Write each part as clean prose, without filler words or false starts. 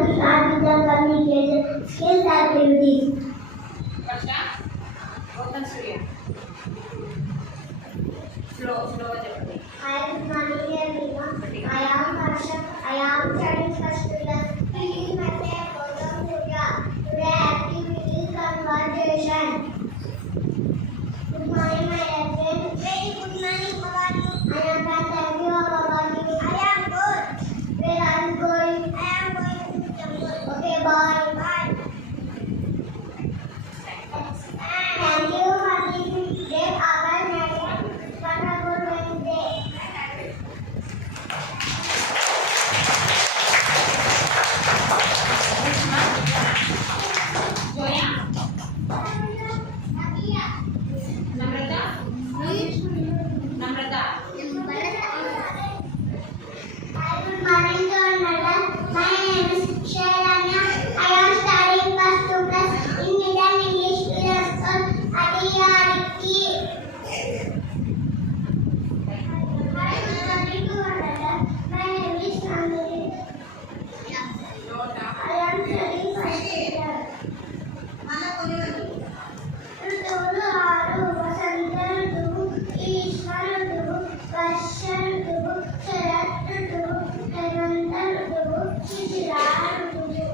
to start with the communication skills activities. Varsha, open studio. Slow చెప్పండి. I am Manili everyone. I am Varsha. I am studying first class. Please maintain program Surya. Today activity is conversation. Good morning, my dear friends. Very good morning. How are you? I am fine. Thank you. How about you? I am good. Where are you going? I am going to temple. Okay, bye. Bye. Thank you for this great awareness. Wonderful Wednesday. Joya, Namrata, Namrata. Good morning to all madam. My name is Shailanya. I am studying first class in Middle English Medium School at Iyariki. Good morning to all madam. My name is Nandini. I am studying first class. ఋతువులు 6 వసంత ఋతువు, గ్రీష్మ ఋతువు, వర్ష ఋతువు, శరత్ ఋతువు, హేమంత ఋతువు, శిశిర ఋతువు.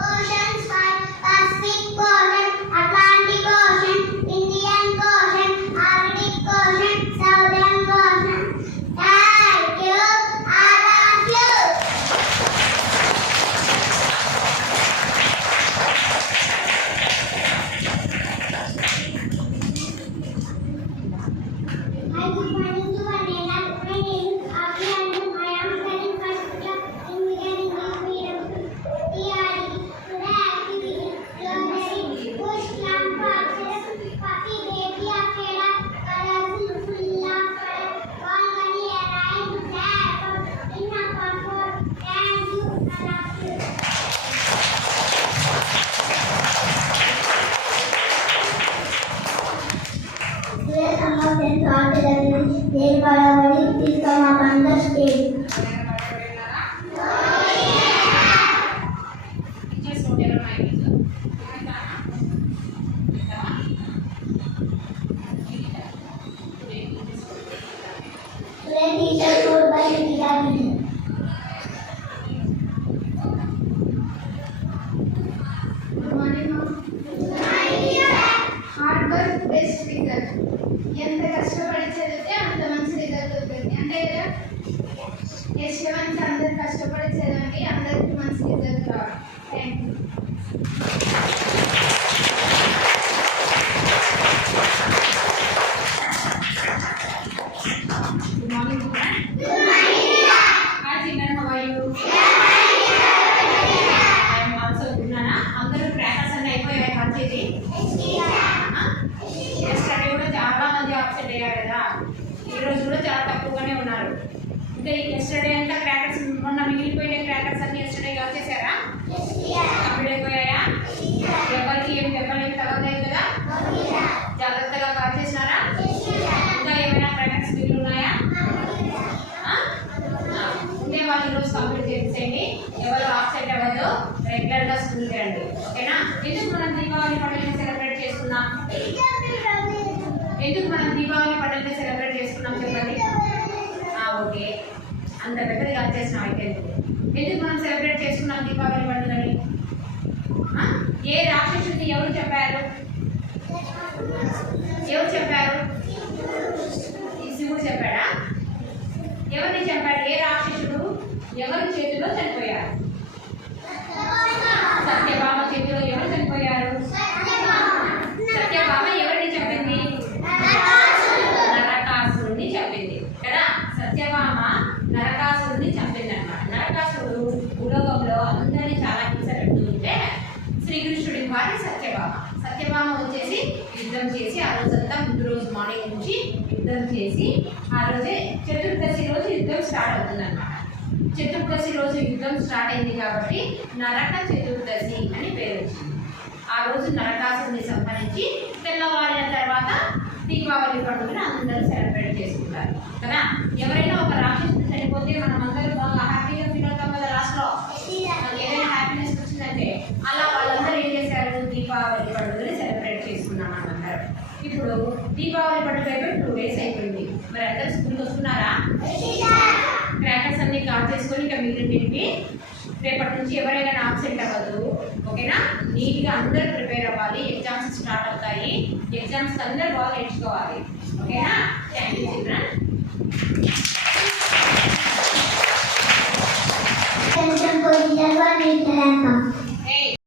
Oceans 5 Pacific Ocean, Atlantic Ocean, Indian Ocean, Arctic Ocean, Southern Ocean. Thank you. I love you. Hi, good morning to Vanessa. My name is Avi and I am studying first class in Middle English Medium School. Today activity learning push lamp boxes, puppy baby akela, colorful full of color, balcony arrived there in a comfort. Thank you. I love you. Today some of them thought that they probably will come up on the stage. Teachers don't ever mind it. Today teacher told by Nikita Didi. Good morning, ma'am. Hard work best result. ఎంత కష్టపడి చదివితే అంత మంచి result ఉంటుంది అంతే కదా. యశ్వంత్ అందరు కష్టపడి చదవండి, అందరికి మంచి రిజల్ట్ రావాలి. Thank you. Good morning, Children. Hi, children. How are you? I am also good. Nana, అందరూ క్రాకర్స్ అన్ని అయిపోయాయి మంచిది. ఎస్టర్డే కూడా చాలా మంది అప్సెట్ అయ్యారు కదా. ఈ రోజు కూడా చాలా తక్కువగానే ఉన్నారు. ఇంకా ఎస్టర్డే అంతా క్రాకర్స్ మొన్న మిగిలిపోయిన క్రాకర్స్ అన్ని ఎస్టర్డే వచ్చేసారా? కంప్లీట్ అయిపోయాయా? ఎవరికి ఏం దెబ్బలేం తగలలేదు కదా? జాగ్రత్తగా కాల్ చేసినారా? ఇంకా ఏమైనా క్రాకర్స్ మిగిలి ఉన్నాయా? ఉండే వాళ్ళు ఈరోజు కంప్లీట్ చేసేయండి. ఎవరు అప్సెట్ అవ్వదు, రెగ్యులర్గా స్కూల్కి రండి. ఓకేనా? ఎందుకు మనం దీపావళి పండుగని సెలబ్రేట్ చేసుకున్నాం? ఎందుకు మనం దీపావళి పండుగని సెలబ్రేట్ చేసుకున్నాం చెప్పండి. ఓకే, అంత పెద్దగా వచ్చేసినాం అయితే. ఎందుకు మనం సెలబ్రేట్ చేసుకున్నాం దీపావళి పండుగని? ఏ రాక్షసుడిని ఎవరు చెప్పారు? ఎవరు చెప్పారు? శివుడు చెప్పాడా? ఎవరిని చెప్పాడు? ఏ రాక్షసుడు ఎవరి చేతిలో చనిపోయారు? సత్యభామ చేతిలో ఎవరు చనిపోయారు? సత్యభామ ఎవరిని చెప్పింది? నరకాసురుడిని చెప్పింది కదా. సత్యభామ నరకాసురుడిని చంపింది అనమాట. నరకాసురుడు భూలోకంలో అందరినీ చాలా హింస పెడుతూ ఉంటే శ్రీకృష్ణుడి భార్య సత్యభామ. సత్యభామ వచ్చేసి యుద్ధం చేసి ఆ రోజంతా ముందు రోజు మార్నింగ్ నుంచి యుద్ధం చేసి ఆ రోజే చతుర్దశి రోజు యుద్ధం స్టార్ట్ అవుతుంది అనమాట. చతుర్దశి రోజు యుద్ధం స్టార్ట్ అయింది కాబట్టి నరక చతుర్దశి అని పేరు వచ్చింది. ఆ రోజు నరకాసురుడిని సంహరించి తెల్లవారిన తర్వాత దీపావళి పండుగను అందరూ సెలబ్రేట్ చేసుకుంటారు కదా. ఎవరైనా ఒక రాక్షసుడు చనిపోతే మనం అందరూ బాగా హ్యాపీగా ఫీల్ అవుతాం కదా లాస్ట్లో. దీపావళి పండుగ అయిపోయి 2 days అయిపోయింది. మరి అందరూ స్కూల్కి వస్తున్నారా? క్రాకర్స్ అన్ని కాల్ చేసుకొని ఇక మిగిలినవి రేపటి నుంచి ఎవరైనా ఆబ్సెంట్ అవ్వదు. ఓకేనా? నీట్గా అందరూ ప్రిపేర్ అవ్వాలి. ఎగ్జామ్స్ స్టార్ట్ అవుతాయి. ఎగ్జామ్స్ అందరూ బాగా నేర్చుకోవాలి. ఓకేనా? Thank you children.